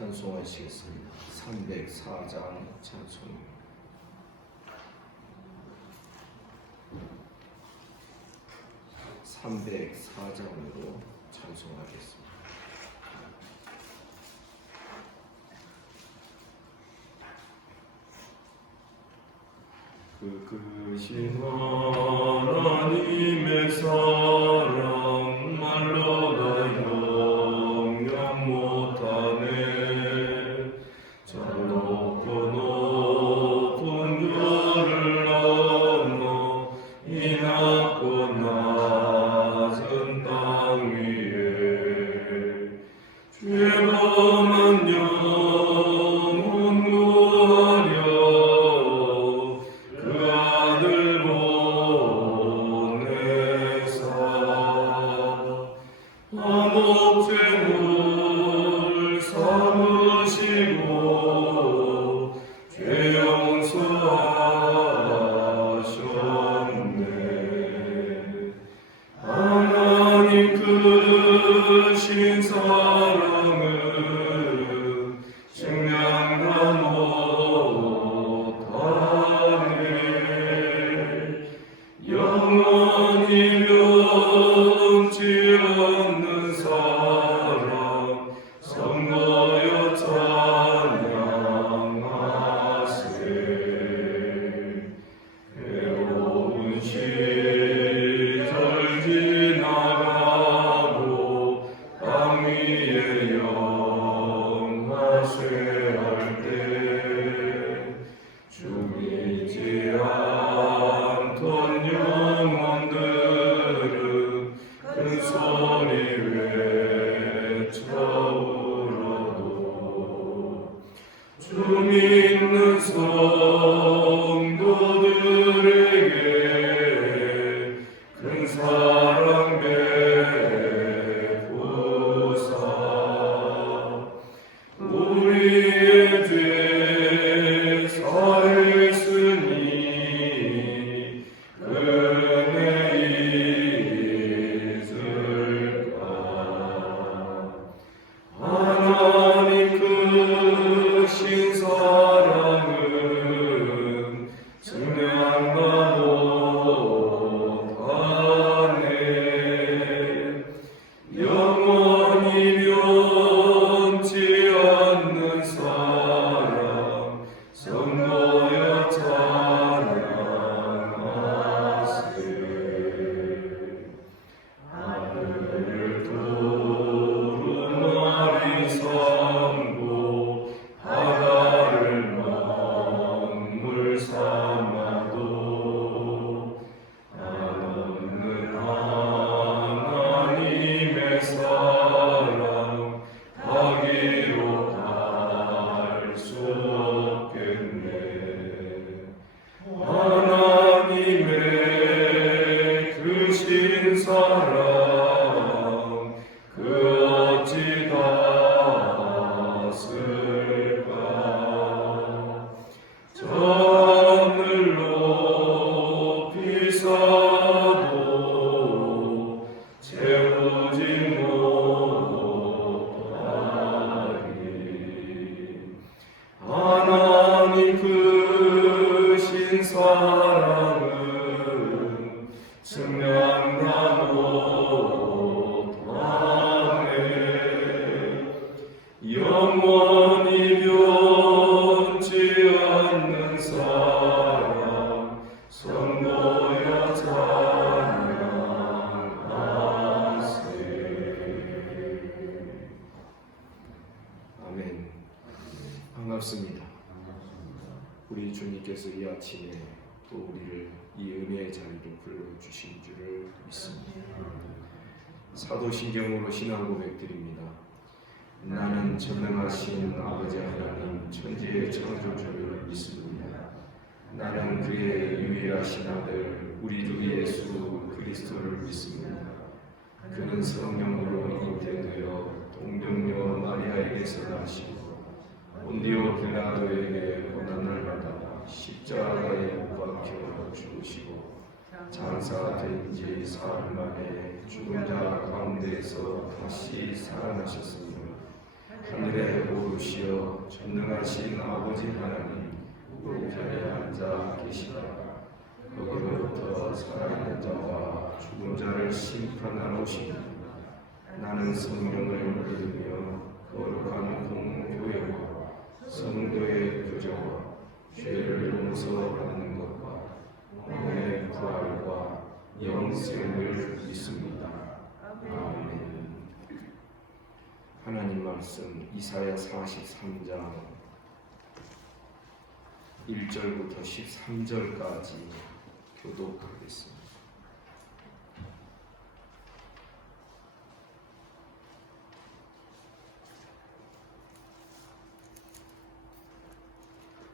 찬송하시겠습니다. 304장 찬송입니다. 304장으로 찬송하겠습니다. 크신 하나님의 사랑 말로 다 영영 못하네. 저 높고 높은 별을 넘어 이 낮고 낮은 땅 위에 죄범한 영혼 구하려 그 아들 보내사 화목제물 삼으시고 죄 용서하셨네. 하나님 크신 사랑은 증량다 못하네. 영원히 변치 않는 사랑 성도여 찬양하세. 괴로운 시절 지나가고 땅 위에 영화쇠 할 때 죽이지 않던 영혼들은 큰 소리 외쳐 울어도 주 믿는 성도들에게 큰 사랑 베푸사 우리의 죄 사했으니 은혜 있을까. 하나님 크신 사랑은 증량다 못하네. 영원히 변치 않는 사랑 성도여 찬양하세. 하늘을 두루마리 삼고 바다를 만물 삼아도 한없는 하나님의 사랑 가기로 갈 수 없겠네. 하나님의 크신 사랑 그 어찌 닿았을까. 저 하늘 높이 쌓아도 채우지 못하리. 하나님 크신 사랑은 증량다 못하네. 영원히 변치 않는 사랑 성도여 찬양하세. 아멘. 반갑습니다. 우리 주님께서 이 아침에 또 우리를 이 은혜의 자리로 불러주신 줄을 믿습니다. 사도신경으로 신앙 고백드립니다. 나는 전능하신 아버지 하나님 천지의 창조주를 믿습니다. 나는 그의 유일하신 아들 우리 주 예수 그리스도를 믿습니다. 그는 성령으로 잉태되어 동정녀 마리아에게서 나시고 본디오 빌라도에게 고난을 받아 십자가에 못 박혀 죽으시고 장사된 지 사흘 만에 죽은 자 가운데에서 다시 살아나셨으며 하늘에 오르 주시어 전능하신 아버지 하나님 우편에 앉아 계시다. 거기로부터 살아있는 자와 죽은 자를 심판하러 오시니 나는 성령을 믿으며 거룩한 공교회와 성도의 교제와 죄를 용서받는 것과 몸의 부활과 영생을 믿습니다. 아멘. 하나님 말씀 이사야 43장 1절부터 13절까지 교독하겠습니다.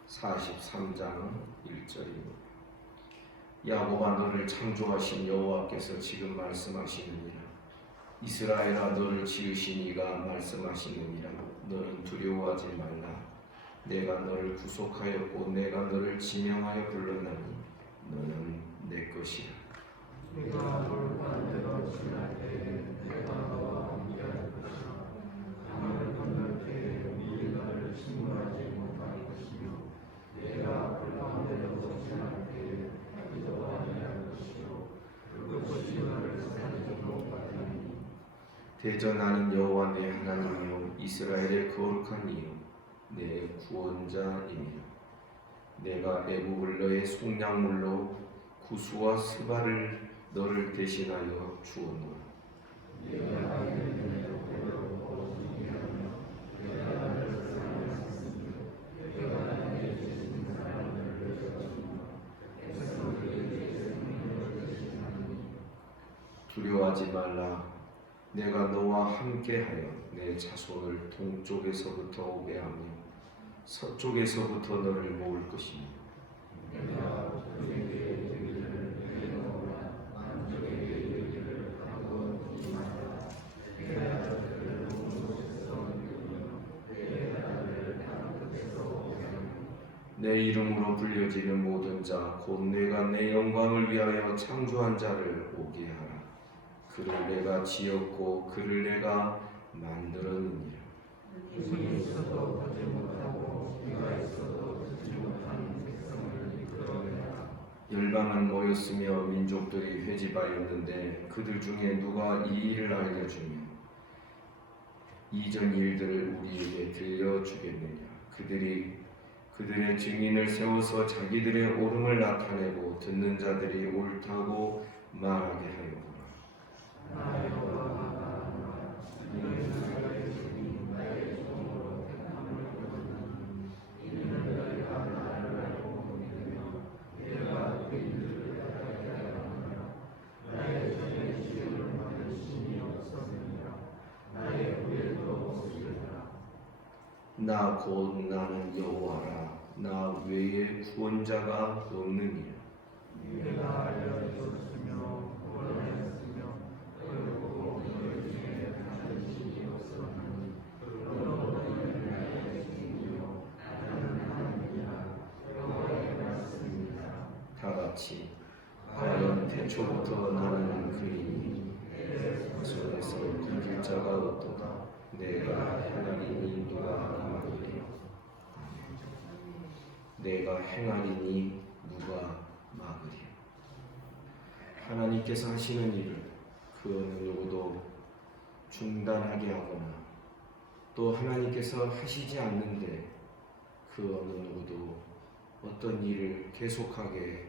(43장 1절입니다) 야곱아 너를 창조하신 여호와께서 지금 말씀하시느니라. 이스라엘아 너를 지으신 이가 말씀하시느니라. 너는 두려워하지 말라. 내가 너를 구속하였고 내가 너를 지명하여 불렀나니 너는 내 것이라. 내가 너를 반대로 지날 때에 내가 너와 함께할 것이라. 강을 건널 때에 물이 너를 침몰하지 못할 것이며 내가 불 가운데로 지날 때에 가기도 아니할 것이요 그것이 너를 살리지 못하리니 대전하는 여호와 내 하나님이요 이스라엘의 거룩한 이요 내 구원자이니라. 내가 애굽을 너의 속량물로 구수와 스바를 너를 대신하여 주었노라. 내가 이르기를 너로 보시기하며 내가 너를 사랑하였으며 내가 내게 주신 사랑을 내주었으며 백성들에게 생명을 대신하니 두려워하지 말라. 내가 너와 함께하여 내 자손을 동쪽에서부터 오게 하며 서쪽에서부터 너를 모을 것이니 내가 그에게 이르기를 내놓으라 남쪽에게 이르기를 가까워지지 마라. 내가 그를 온 곳에서 이루며 내 나라를 다른 곳에서 오게 하며 내 이름으로 불려지는 모든 자 곧 내가 내 영광을 위하여 창조한 자를 오게 하라. 그를 내가 지었고 그를 내가 만들었느니라. 눈이 있어도 보지 못하고 귀가 있어도 듣지 못하는 백성을 이끌어내라. 열방은 모였으며 민족들이 회집하였는데 그들 중에 누가 이 일을 알려주며 이전 일들을 우리에게 들려주겠느냐. 그들의 증인을 세워서 자기들의 옳음을 나타내고 듣는 자들이 옳다고 말하게 하였구나. 나 여호와가 이는 나의 주님 나의 종으로 택함을 받으니 이는 너희가 나를 알고 믿으며 내가 그 일들을 따르게 하느니라. 나의 전에 지음을 받은 신이 없었느니라. 나의 후에도 없으리라. 나 곧 나는 여호와라. 나 외에 구원자가 없느니라. 내가 알려주었으며 구원하였으며 그리고 너희 중에 다른 신이 없었나니 그러므로 너희는 나의 신이요 나는 하나님이라. 여호와의 말씀이니라. 다 같이 과연 태초부터 나는 그이니 내 손에서 건질 자가 없도다. 내가 행하리니 누가 막으리요. 내가 행하리니 누가 막으리요. 하나님께서 하시는 일을 그 어느 누구도 중단하게 하거나 또 하나님께서 하시지 않는데 그 어느 누구도 어떤 일을 계속하게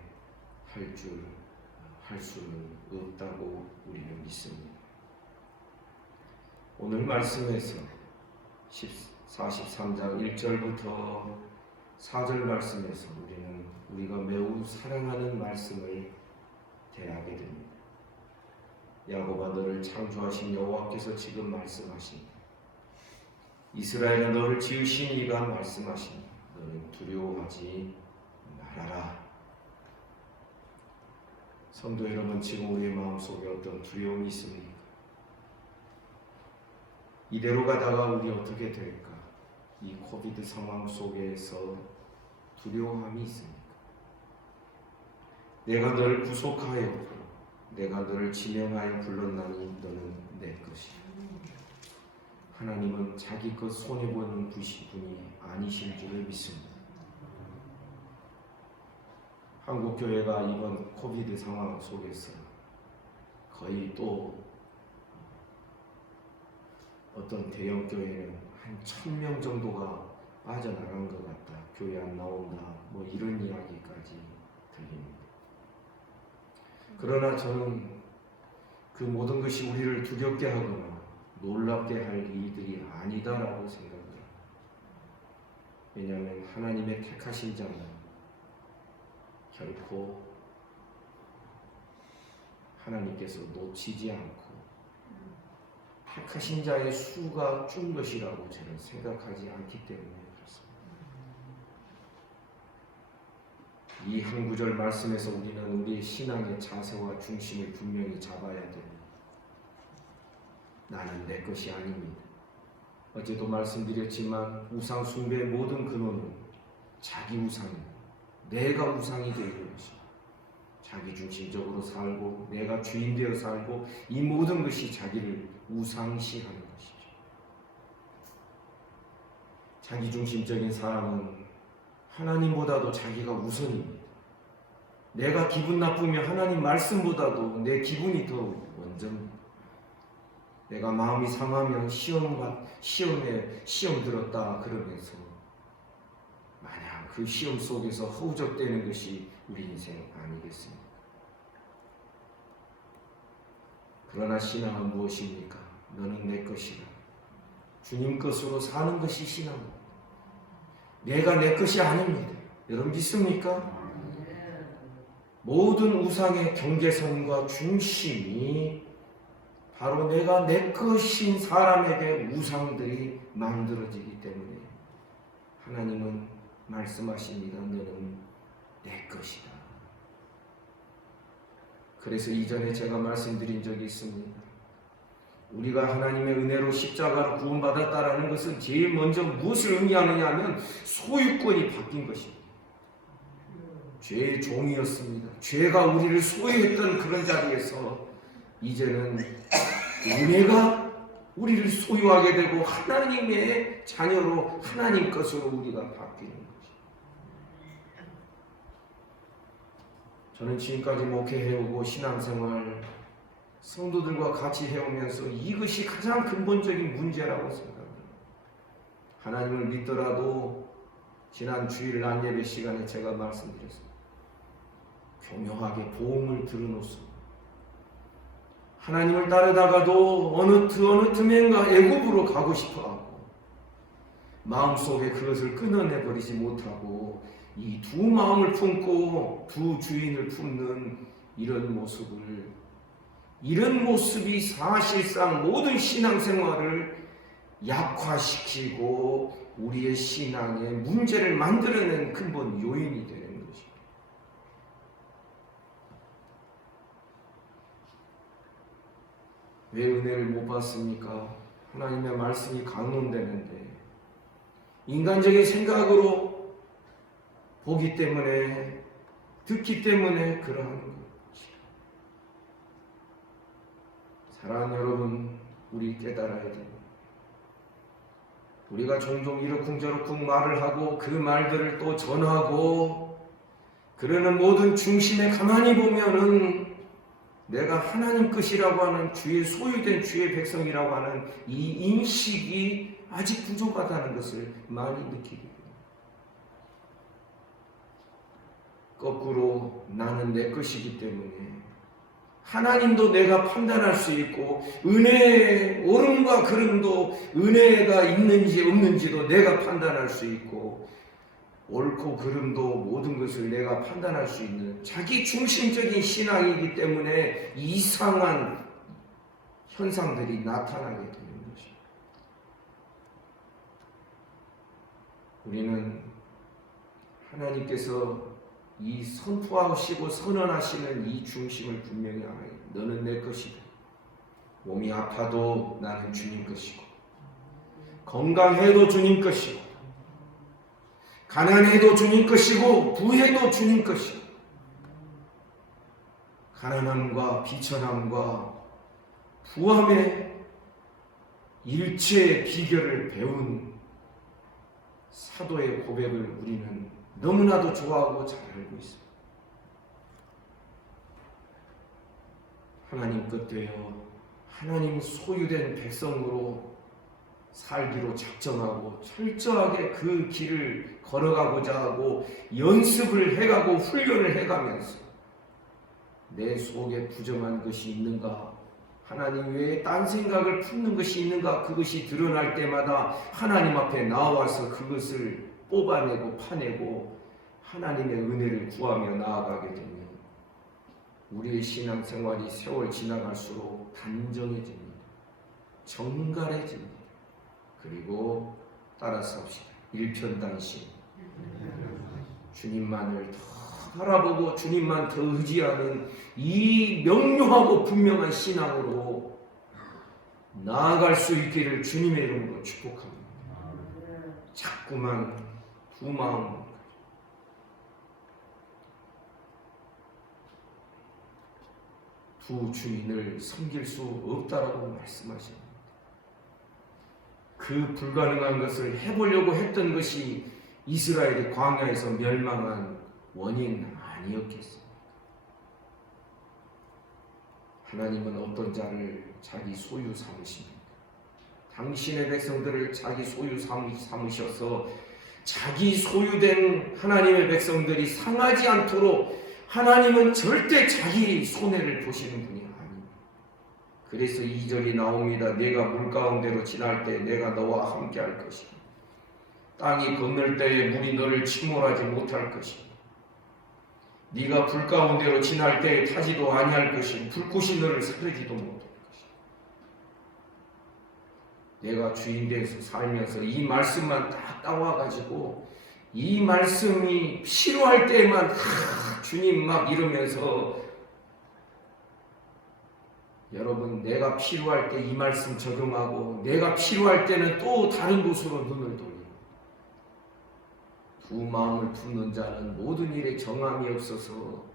할 수는 없다고 우리는 믿습니다. 오늘 말씀에서 43장 1절부터 4절 말씀에서 우리가 매우 사랑하는 말씀을 대하게 됩니다. 야곱아 너를 창조하신 여호와께서 지금 말씀하신 이스라엘아 너를 지으신 이가 말씀하신 너는 두려워하지 말아라. 성도 여러분, 지금 우리의 마음속에 어떤 두려움이 있습니까? 이대로 가다가 우리 어떻게 될까? 이 코비드 상황 속에서 두려움이 있습니까? 내가 너를 구속하였고 내가 너를 지명하여 불렀나니 너는 내 것이야. 하나님은 자기 것 손해보는 분이 아니실 줄을 믿습니다. 한국교회가 이번 코비드 상황 속에서 거의 또 어떤 대형교회는 한 1000명 정도가 빠져나간 것 같다. 교회 안 나온다. 뭐 이런 이야기까지 들립니다. 그러나 저는 그 모든 것이 우리를 두렵게 하거나 놀랍게 할 일들이 아니다라고 생각합니다. 왜냐하면 하나님의 택하신 자는 결코 하나님께서 놓치지 않고 택하신 자의 수가 준 것이라고 저는 생각하지 않기 때문에 그렇습니다. 이 한 구절 말씀에서 우리는 우리의 신앙의 자세와 중심을 분명히 잡아야 됩니다. 나는 내 것이 아닙니다. 어제도 말씀드렸지만 우상 숭배의 모든 근원은 자기 우상입니다. 내가 우상이 되는 것입니다. 자기 중심적으로 살고 내가 주인 되어 살고 이 모든 것이 자기를 우상시하는 것이죠. 자기 중심적인 사람은 하나님보다도 자기가 우선입니다. 내가 기분 나쁘면 하나님 말씀보다도 내 기분이 더 먼저입니다. 내가 마음이 상하면 시험에 들었다 그러면서 만약 그 시험 속에서 허우적대는 것이 우리 인생 아니겠습니까? 그러나 신앙은 무엇입니까? 너는 내 것이라. 주님 것으로 사는 것이 신앙입니다. 내가 내 것이 아닙니다. 여러분 믿습니까? 모든 우상의 경계선과 중심이 바로 내가 내 것인 사람에게 우상들이 만들어지기 때문에 하나님은 말씀하십니다. 너는 내 것이다. 그래서 이전에 제가 말씀드린 적이 있습니다. 우리가 하나님의 은혜로 십자가로 구원받았다라는 것은 제일 먼저 무엇을 의미하느냐 하면 소유권이 바뀐 것입니다. 죄의 종이었습니다. 죄가 우리를 소유했던 그런 자리에서 이제는 은혜가 우리를 소유하게 되고 하나님의 자녀로 하나님 것으로 우리가 바뀌는 것입니다. 저는 지금까지 목회해오고 신앙생활 성도들과 같이 해오면서 이것이 가장 근본적인 문제라고 생각합니다. 하나님을 믿더라도 지난 주일 안예배 시간에 제가 말씀드렸습니다. 교묘하게 보험을 들어놓습니다. 하나님을 따르다가도 어느 틈엔가 애굽으로 가고 싶어하고 마음속에 그것을 끊어내버리지 못하고 이 두 마음을 품고 두 주인을 품는 이런 모습이 사실상 모든 신앙생활을 약화시키고 우리의 신앙에 문제를 만들어낸 근본 요인이 되는 것입니다. 왜 은혜를 못 받습니까? 하나님의 말씀이 강론되는데 인간적인 생각으로 보기 때문에 듣기 때문에 그러한 것입니다. 사랑하는 여러분, 우리 깨달아야 됩니다. 우리가 종종 이러쿵저러쿵 말을 하고 그 말들을 또 전하고 그러는 모든 중심에 가만히 보면은 내가 하나님 것이라고 하는 주의 소유된 주의 백성이라고 하는 이 인식이 아직 부족하다는 것을 많이 느끼게 됩니다. 거꾸로 나는 내 것이기 때문에 하나님도 내가 판단할 수 있고 은혜의 옳음과 그름도 은혜가 있는지 없는지도 내가 판단할 수 있고 옳고 그름도 모든 것을 내가 판단할 수 있는 자기 중심적인 신앙이기 때문에 이상한 현상들이 나타나게 되는 것입니다. 우리는 하나님께서 이 선포하시고 선언하시는 이 중심을 분명히 알아야 해. 너는 내 것이다. 몸이 아파도 나는 주님 것이고 건강해도 주님 것이고 가난해도 주님 것이고 부해도 주님 것이고 가난함과 비천함과 부함의 일체의 비결을 배운 사도의 고백을 우리는 너무나도 좋아하고 잘 알고 있습니다. 하나님 뜻대로 하나님 소유된 백성으로 살기로 작정하고 철저하게 그 길을 걸어가고자 하고 연습을 해가고 훈련을 해가면서 내 속에 부정한 것이 있는가, 하나님 외에 딴 생각을 품는 것이 있는가, 그것이 드러날 때마다 하나님 앞에 나와서 그것을 뽑아내고 파내고 하나님의 은혜를 구하며 나아가게 되면 우리의 신앙생활이 세월 지나갈수록 단정해집니다. 정갈해집니다. 그리고 따라서 합시다. 일편단심. 주님만을 더 바라보고 주님만 더 의지하는 이 명료하고 분명한 신앙으로 나아갈 수 있기를 주님의 이름으로 축복합니다. 자꾸만 두 마음, 두 주인을 섬길 수 없다라고 말씀하십니다. 그 불가능한 것을 해보려고 했던 것이 이스라엘이 광야에서 멸망한 원인 아니었겠습니까? 하나님은 어떤 자를 자기 소유 삼으십니까? 당신의 백성들을 자기 소유 삼으셔서 자기 소유된 하나님의 백성들이 상하지 않도록 하나님은 절대 자기 손해를 보시는 분이 아닙니다. 그래서 2절이 나옵니다. 내가 물 가운데로 지날 때 내가 너와 함께 할 것이다. 땅이 건널 때에 물이 너를 침몰하지 못할 것이다. 네가 불 가운데로 지날 때에 타지도 아니할 것이고 불꽃이 너를 사르지도 못할 것이다. 내가 주인되어서 살면서 이 말씀만 딱 따와가지고 이 말씀이 필요할 때만 주님 막 이러면서 여러분 내가 필요할 때 이 말씀 적용하고 내가 필요할 때는 또 다른 곳으로 눈을 돌리고 두 마음을 품는 자는 모든 일에 정함이 없어서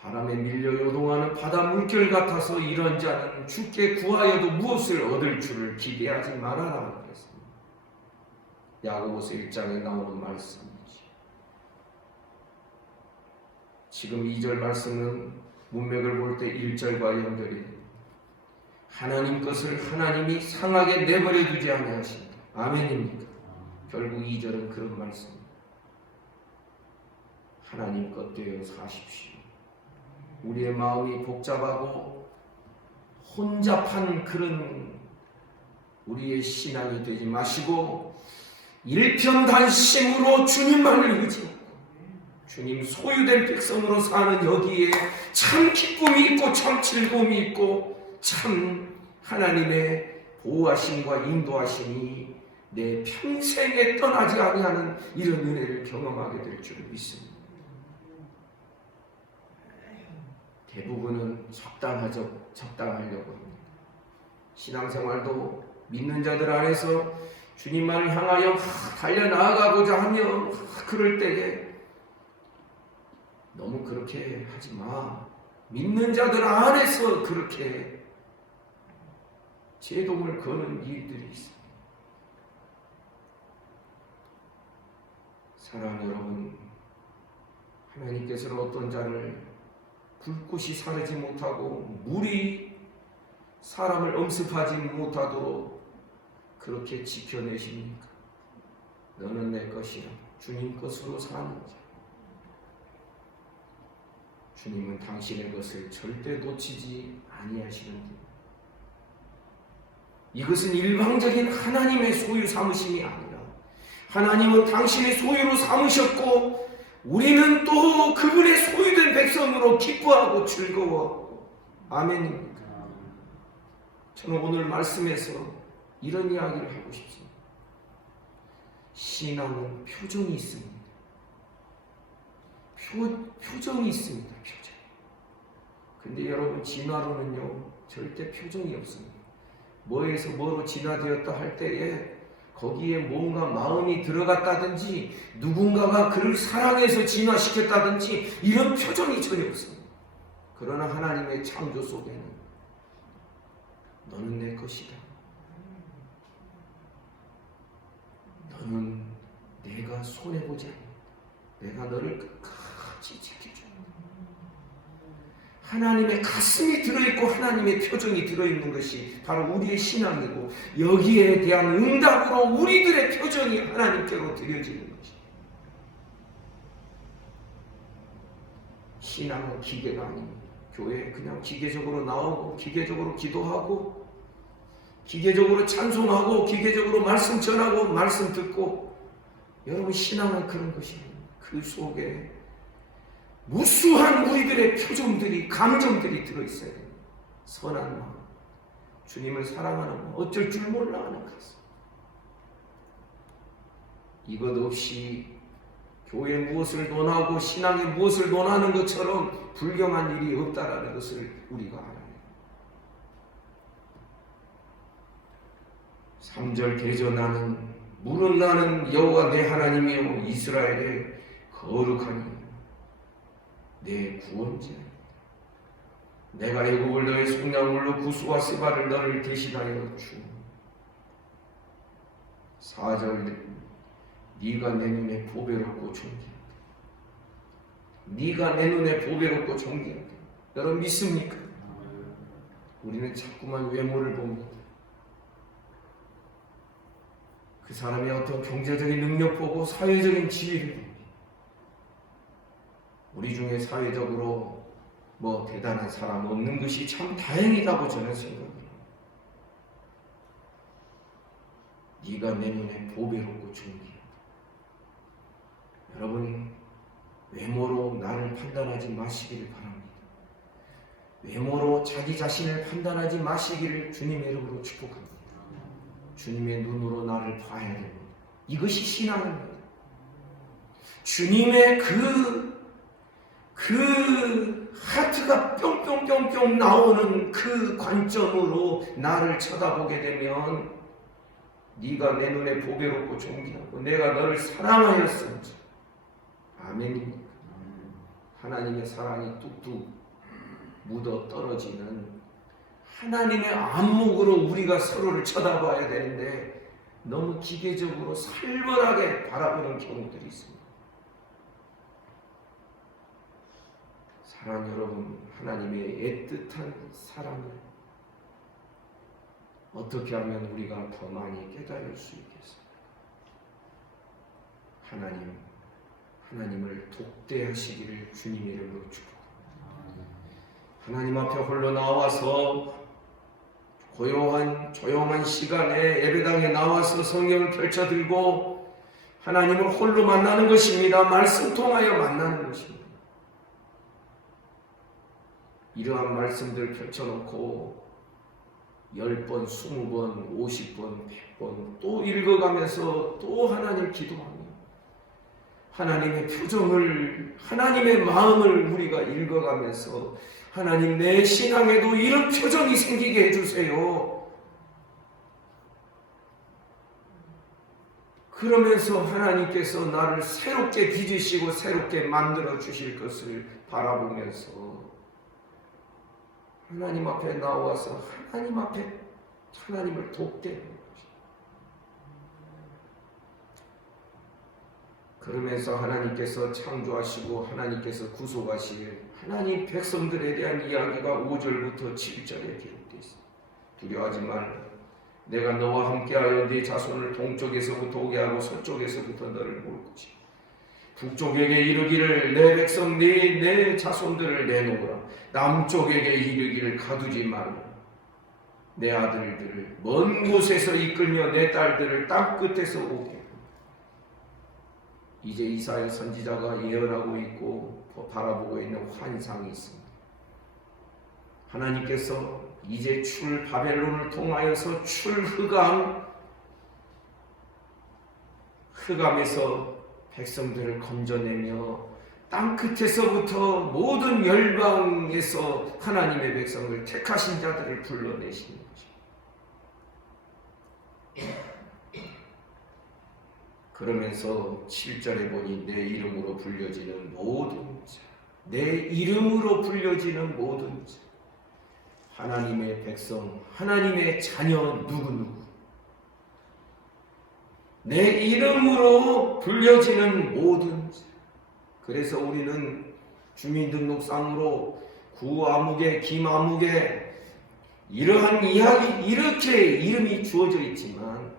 바람에 밀려 요동하는 바다 물결 같아서 이런 자는 주께 구하여도 무엇을 얻을 줄을 기대하지 말아라 그랬습니다. 야고보서 1장에 나오는 말씀이죠. 지금 2절 말씀은 문맥을 볼 때 1절과 연결이 됩니다. 하나님 것을 하나님이 상하게 내버려 두지 아니하신다. 아멘입니까? 결국 2절은 그런 말씀입니다. 하나님 것대로 사십시오. 우리의 마음이 복잡하고 혼잡한 그런 우리의 신앙이 되지 마시고 일편단심으로 주님만을 의지하고 주님 소유된 백성으로 사는 여기에 참 기쁨이 있고 참 즐거움이 있고 참 하나님의 보호하심과 인도하심이 내 평생에 떠나지 아니하는 이런 은혜를 경험하게 될 줄 믿습니다. 대부분은 적당하려고 합니다. 신앙생활도 믿는 자들 안에서 주님만을 향하여 달려나아가고자 하며 그럴 때에 너무 그렇게 하지 마. 믿는 자들 안에서 그렇게 제동을 거는 일들이 있습니다. 사랑하는 여러분, 하나님께서는 어떤 자를 불꽃이 사르지 못하고 물이 사람을 엄습하지 못하도록 그렇게 지켜내십니까? 너는 내 것이라 주님 것으로 사는 자. 주님은 당신의 것을 절대 놓치지 아니하시는 분. 이것은 일방적인 하나님의 소유 삼으심이 아니라 하나님은 당신의 소유로 삼으셨고 우리는 또 그분의 소유된 백성으로 기뻐하고 즐거워하고 아멘입니까? 저는 오늘 말씀에서 이런 이야기를 하고 싶습니다. 신앙은 표정이 있습니다. 표정이 있습니다. 표정. 근데 여러분 진화론은요 절대 표정이 없습니다. 뭐에서 뭐로 진화되었다 할 때에 거기에 뭔가 마음이 들어갔다든지 누군가가 그를 사랑해서 진화시켰다든지 이런 표정이 전혀 없습니다. 그러나 하나님의 창조 속에는 너는 내 것이다. 내가 손해보지 않는다. 내가 너를 끝까지 지켜줘. 하나님의 가슴이 들어있고 하나님의 표정이 들어있는 것이 바로 우리의 신앙이고, 여기에 대한 응답으로 우리들의 표정이 하나님께로 드려지는 것입니다. 신앙은 기계가 아닙니다. 교회에 그냥 기계적으로 나오고 기계적으로 기도하고 기계적으로 찬송하고 기계적으로 말씀 전하고 말씀 듣고, 여러분 신앙은 그런 것입니다. 그 속에 무수한 우리들의 표정들이, 감정들이 들어있어야 됩니다. 선한 마음, 주님을 사랑하는 마음, 어쩔 줄 몰라 하는 가슴. 이것 없이 교회에 무엇을 논하고 신앙에 무엇을 논하는 것처럼 불경한 일이 없다라는 것을 우리가 알아야 해요. 3절 개전하는 물은 나는 여호와 내 하나님이요 이스라엘의 거룩하니 내 구원자야. 내가 애굽을 너의 속량물로 구수와 스바를 너를 대신하여 주오. 4절 네가 내 눈에 보배롭고 존귀하다. 네가 내 눈에 보배롭고 존귀하다. 여러분 믿습니까? 우리는 자꾸만 외모를 봅니다. 그 사람의 어떤 경제적인 능력 보고 사회적인 지위를 봅니다. 우리 중에 사회적으로 뭐 대단한 사람 없는 것이 참 다행이라고 저는 생각해요. 네가 내 눈에 보배롭고 존귀하다. 여러분 외모로 나를 판단하지 마시기를 바랍니다. 외모로 자기 자신을 판단하지 마시기를 주님의 이름으로 축복합니다. 주님의 눈으로 나를 봐야 됩니다. 이것이 신앙입니다. 주님의 그 하트가 뿅뿅뿅뿅 나오는 그 관점으로 나를 쳐다보게 되면, 네가 내 눈에 보배롭고 존귀하고 내가 너를 사랑하였음지. 아멘입니까? 하나님의 사랑이 뚝뚝 묻어 떨어지는 하나님의 안목으로 우리가 서로를 쳐다봐야 되는데, 너무 기계적으로 살벌하게 바라보는 경우들이 있습니다. 사랑 여러분, 하나님의 애틋한 사랑을 어떻게 하면 우리가 더 많이 깨달을 수 있겠습니까? 하나님을 독대하시기를 주님의 이름으로 축복합니다. 하나님 앞에 홀로 나와서 조용한 시간에 예배당에 나와서 성경을 펼쳐들고 하나님을 홀로 만나는 것입니다. 말씀 통하여 만나는 것입니다. 이러한 말씀들 펼쳐놓고 10번, 20번, 50번, 100번 또 읽어가면서 또 하나님 기도하며 하나님의 표정을, 하나님의 마음을 우리가 읽어가면서 하나님 내 신앙에도 이런 표정이 생기게 해주세요. 그러면서 하나님께서 나를 새롭게 빚으시고 새롭게 만들어 주실 것을 바라보면서 하나님 앞에 나와서 하나님 앞에 하나님을 돕게 하는 것입니다. 그러면서 하나님께서 창조하시고 하나님께서 구속하실 하나님 백성들에 대한 이야기가 5절부터 7절에 기록되어 있습니다. 두려워하지 말라. 내가 너와 함께하여 네 자손을 동쪽에서부터 오게 하고 서쪽에서부터 너를 모을 것이다. 북쪽에게 이르기를 내 백성 내 자손들을 내놓으라. 남쪽에게 이르기를 가두지 말라. 내 아들들을 먼 곳에서 이끌며 내 딸들을 땅 끝에서 오게 하라. 이제 이사야 선지자가 예언하고 있고 바라보고 있는 환상이 있습니다. 하나님께서 이제 출 바벨론을 통하여서 흑암에서 백성들을 건져내며 땅 끝에서부터 모든 열방에서 하나님의 백성을 택하신 자들을 불러내시는 것입니다. 그러면서 7절에 보니 내 이름으로 불려지는 모든 자, 내 이름으로 불려지는 모든 자, 하나님의 백성, 하나님의 자녀 누구누구, 내 이름으로 불려지는 모든 자. 그래서 우리는 주민등록상으로 구아무개, 김아무개 이러한 이야기 이렇게 이름이 주어져 있지만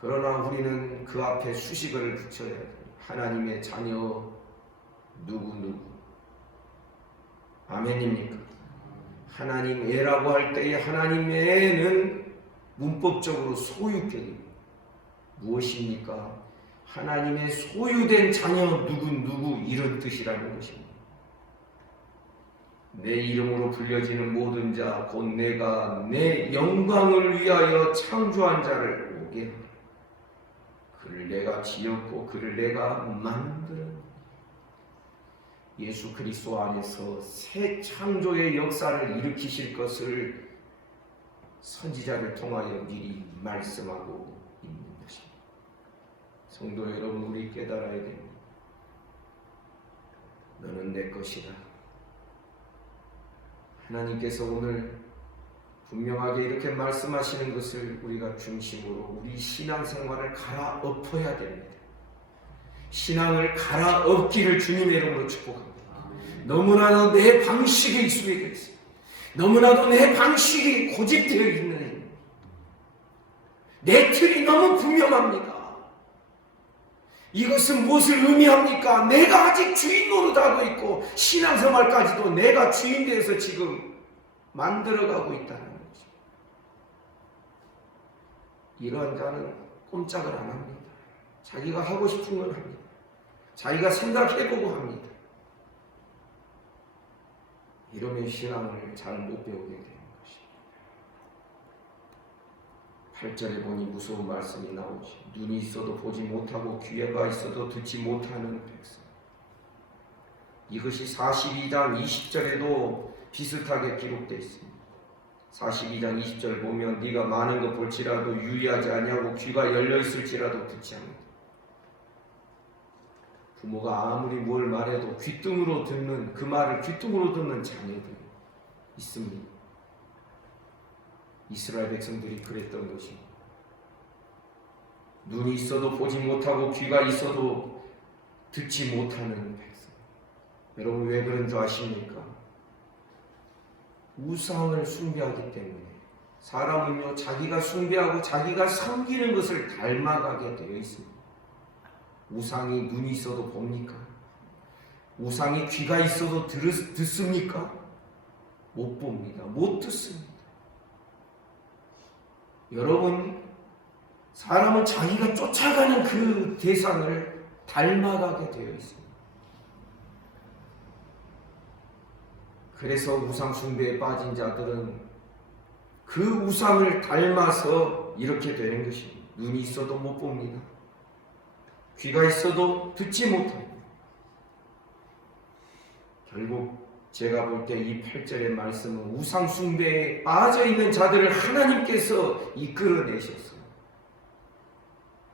그러나 우리는 그 앞에 수식어를 붙여야 돼요. 하나님의 자녀 누구누구. 아멘입니까? 하나님 애라고 할 때에 하나님 애는 문법적으로 소유격입니다. 무엇입니까? 하나님의 소유된 자녀 누구 이런 뜻이라는 것입니다. 내 이름으로 불려지는 모든 자 곧 내가 내 영광을 위하여 창조한 자를 오게 하라. 그를 내가 지었고 그를 내가 만들었다. 예수 그리스도 안에서 새 창조의 역사를 일으키실 것을 선지자를 통하여 미리 말씀하고 있는 것입니다. 성도 여러분, 우리 깨달아야 됩니다. 너는 내 것이다. 하나님께서 오늘 분명하게 이렇게 말씀하시는 것을 우리가 중심으로 우리 신앙생활을 갈아엎어야 됩니다. 신앙을 갈아엎기를 주님의 이름으로 축복합니다. 너무나도 내 방식에 익숙해 있어요. 너무나도 내 방식이 고집되어 있는 내 틀이 너무 분명합니다. 이것은 무엇을 의미합니까? 내가 아직 주인 노릇하고 있고 신앙생활까지도 내가 주인 되어서 지금 만들어가고 있다는 거죠. 이러한 자는 꼼짝을 안 합니다. 자기가 하고 싶은 건 합니다. 자기가 생각해보고 합니다. 이러면 신앙을 잘 못 배우게 되는 것입니다. 8절에 보니 무서운 말씀이 나오죠. 눈이 있어도 보지 못하고 귀가 있어도 듣지 못하는 백성. 이것이 42장 20절에도 비슷하게 기록되어 있습니다. 42장 20절 보면 네가 많은 것 볼지라도 유의하지 아니하고 귀가 열려 있을지라도 듣지 않는다. 부모가 아무리 뭘 말해도 귀등으로 듣는 그 말을 귀등으로 듣는 자녀들이 있습니다. 이스라엘 백성들이 그랬던 것입니다. 눈이 있어도 보지 못하고 귀가 있어도 듣지 못하는 백성. 여러분 왜 그런 줄 아십니까? 우상을 숭배하기 때문에 사람은요 자기가 숭배하고 자기가 섬기는 것을 닮아가게 되어 있습니다. 우상이 눈이 있어도 봅니까? 우상이 귀가 있어도 듣습니까? 못 봅니다. 못 듣습니다. 여러분, 사람은 자기가 쫓아가는 그 대상을 닮아가게 되어 있습니다. 그래서 우상 숭배에 빠진 자들은 그 우상을 닮아서 이렇게 되는 것입니다. 눈이 있어도 못 봅니다. 귀가 있어도 듣지 못합니다. 결국 제가 볼 때 이 8절의 말씀은 우상 숭배에 빠져있는 자들을 하나님께서 이끌어내셨어요.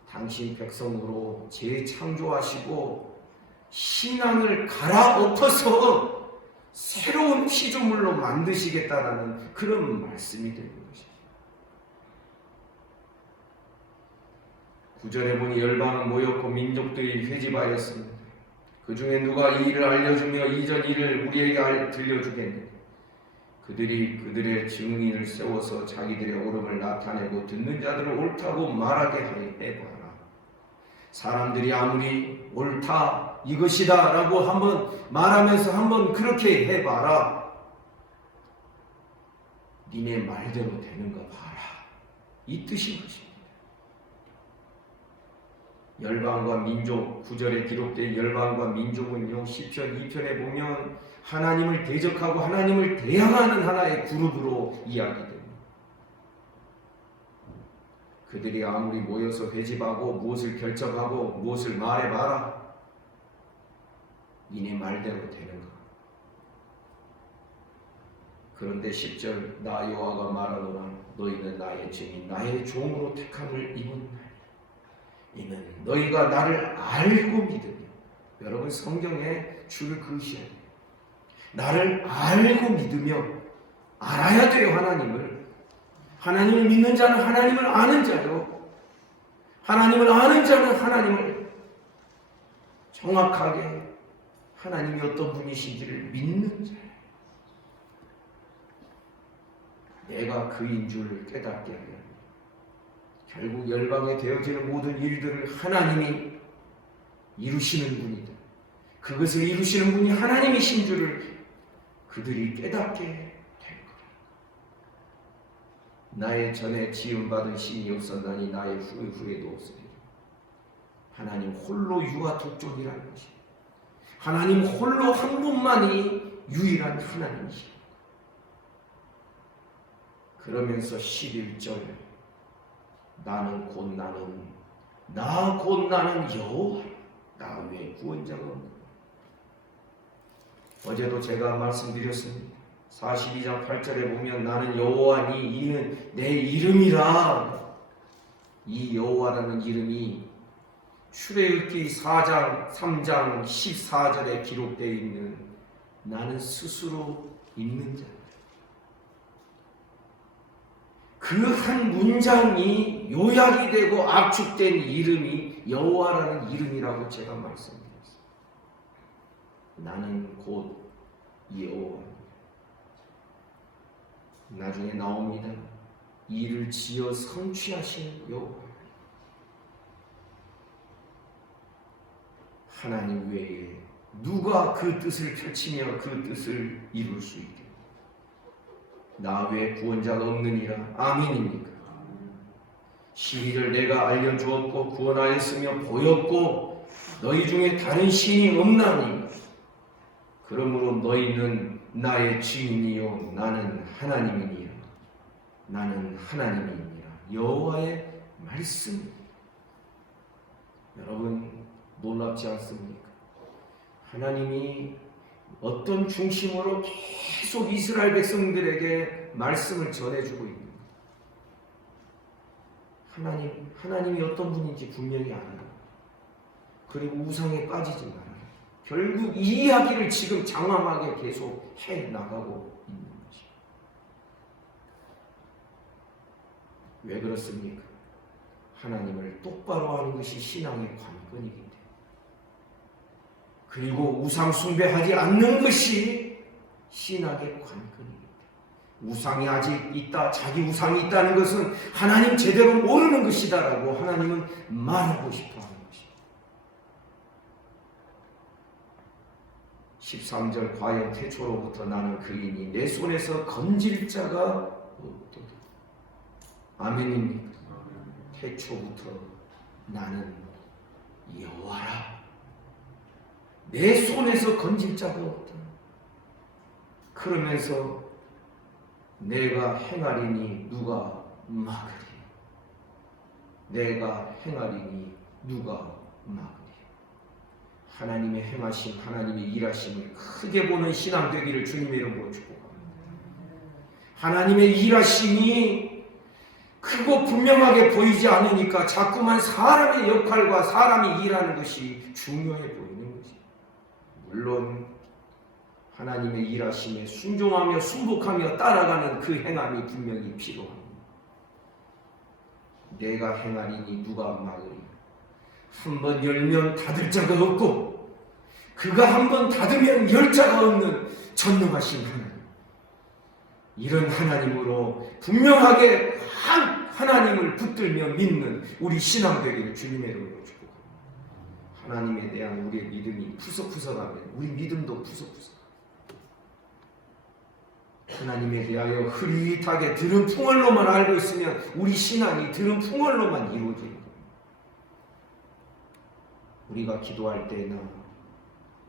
당신 백성으로 재창조하시고 신앙을 갈아엎어서 새로운 피조물로 만드시겠다라는 그런 말씀이 되는 것입니다. 9절에 보니 열방은 모였고 민족들이 회집하였습니다. 그 중에 누가 이 일을 알려주며 이전 일을 우리에게 들려주겠느냐. 그들이 그들의 증인을 세워서 자기들의 옳음을 나타내고 듣는 자들을 옳다고 말하게 해봐라. 사람들이 아무리 옳다 이것이다 라고 한번 말하면서 한번 그렇게 해봐라. 니네 말대로 되는가 봐라. 이 뜻인 것입니다. 열방과 민족, 9절에 기록된 열방과 민족은요 시편 2편에 보면 하나님을 대적하고 하나님을 대항하는 하나의 그룹으로 이야기됩니다. 그들이 아무리 모여서 회집하고 무엇을 결정하고 무엇을 말해봐라. 니네 말대로 되는가. 그런데 10절 나 여호와가 말하노라 너희는 나의 증인 나의 종으로 택함을 입은 날 이는 너희가 나를 알고 믿으며. 여러분 성경에 줄을 그으셔야 돼요. 나를 알고 믿으며. 알아야 돼요. 하나님을 믿는 자는 하나님을 아는 자요. 하나님을 아는 자는 하나님을 정확하게 하나님이 어떤 분이신지를 믿는 자예요. 내가 그인 줄 깨닫게 하면 결국 열방에 되어지는 모든 일들을 하나님이 이루시는 분이다. 그것을 이루시는 분이 하나님이신 줄을 그들이 깨닫게 될 거라. 나의 전에 지음받은 신이 없었나니 나의 후에도 없으리라. 하나님 홀로 유아 독존이라는 것입니다. 하나님 홀로 한 분만이 유일한 하나님이십니다. 그러면서 11절 나는 곧 나는 여호와라. 나 외에 구원자가 없노라. 어제도 제가 말씀드렸습니다. 42장 8절에 보면 나는 여호와니 이는 내 이름이라. 이 여호와라는 이름이 출애굽기 4장 3장 14절에 기록되어 있는 나는 스스로 있는 자. 그 한 문장이 요약이 되고 압축된 이름이 여호와라는 이름이라고 제가 말씀드렸습니다. 나는 곧 여호와. 나중에 나옵니다. 이를 지어 성취하신 여호와. 하나님 외에 누가 그 뜻을 펼치며 그 뜻을 이룰 수 있겠느냐. 나 외에 구원자가 없느니라. 아멘입니까? 12절 내가 알려주었고 구원하였으며 보였고 너희 중에 다른 신이 없나니 그러므로 너희는 나의 주인이요 나는 하나님이니라. 나는 하나님이니라. 여호와의 말씀. 여러분 놀랍지 않습니까? 하나님이 어떤 중심으로 계속 이스라엘 백성들에게 말씀을 전해주고 있는 거예요. 하나님이 어떤 분인지 분명히 알아요. 그리고 우상에 빠지지 말아요. 결국 이 이야기를 지금 장황하게 계속 해나가고 있는 것이죠. 왜 그렇습니까? 하나님을 똑바로 하는 것이 신앙의 관건이기 때문에. 그리고 우상 숭배하지 않는 것이 신앙의 관건입니다. 우상이 아직 있다, 자기 우상이 있다는 것은 하나님 제대로 모르는 것이다라고 하나님은 말하고 싶어하는 것입니다. 13절 과연 태초로부터 나는 그이니 내 손에서 건질 자가 없도다. 아멘입니까? 태초부터 나는 여호와라. 내 손에서 건질 자가 없다. 그러면서 내가 행하리니 누가 막으리. 내가 행하리니 누가 막으리. 하나님의 행하심, 하나님의 일하심을 크게 보는 신앙 되기를 주님의 이름으로 축복합니다. 하나님의 일하심이 크고 분명하게 보이지 않으니까 자꾸만 사람의 역할과 사람이 일하는 것이 중요해 보이는 것입니다. 물론 하나님의 일하심에 순종하며 순복하며 따라가는 그 행함이 분명히 필요합니다. 내가 행하리니 누가 막으리. 한 번 열면 닫을 자가 없고 그가 한 번 닫으면 열 자가 없는 전능하신 하나님. 이런 하나님으로 분명하게 하나님을 붙들며 믿는 우리 신앙 되기를 주님의 이름으로 축복합니다. 하나님에 대한 우리의 믿음이 푸석푸석하면 우리 믿음도 푸석푸석. 하나님에 대하여 흐릿하게 들은 풍월로만 알고 있으면 우리 신앙이 들은 풍월로만 이루어지는 겁니다. 우리가 기도할 때나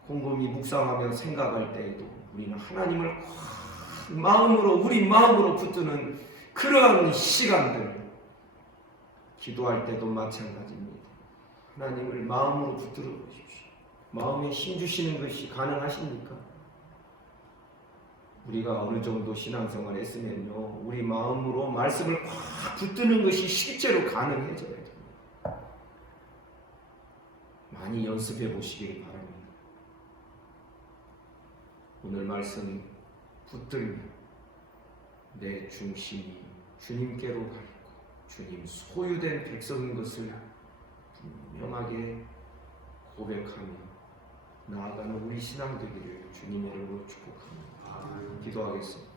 곰곰이 묵상하며 생각할 때에도 우리는 하나님을 마음으로 우리 마음으로 붙드는 그러한 시간들, 기도할 때도 마찬가지입니다. 하나님을 마음으로 붙들어 보십시오. 마음에 힘 주시는 것이 가능하십니까? 우리가 어느 정도 신앙생활을 했으면요, 우리 마음으로 말씀을 확 붙드는 것이 실제로 가능해져야 됩니다. 많이 연습해 보시길 바랍니다. 오늘 말씀 붙들며 내 중심이 주님께로 가고 주님 소유된 백성인 것을 담담하게 고백하며 나아가는 우리 신앙 되기를 주님의 이름으로 축복합니다. 기도하겠습니다.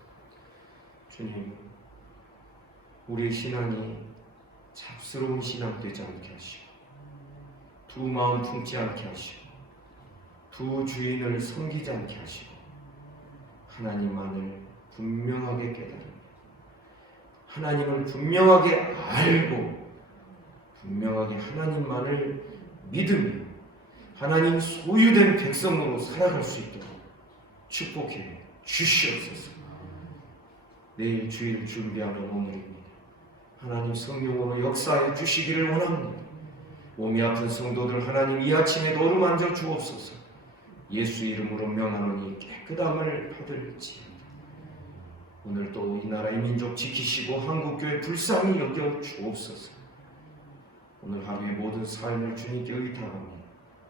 주님, 우리의 신앙이 잡스러운 신앙 되지 않게 하시고 두 마음 품지 않게 하시고 두 주인을 섬기지 않게 하시고 하나님만을 분명하게 깨달으며 하나님을 분명하게 알고 분명하게 하나님만을 믿으며 하나님 소유된 백성으로 살아갈 수 있도록 축복해 주시옵소서. 내일 주일 준비하는 오늘입니다. 하나님 성령으로 역사해 주시기를 원합니다. 몸이 아픈 성도들 하나님 이 아침에도 어루만져 주옵소서. 예수 이름으로 명하노니 깨끗함을 받을지어다. 오늘 또 이 나라의 민족 지키시고 한국교회 불쌍히 여겨 주옵소서. 오늘 하루의 모든 삶을 주님께 의탁합니다.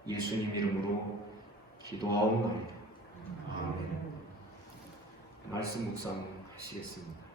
예수님 이름으로 기도하옵나이다. 아멘. 말씀 묵상 하시겠습니다.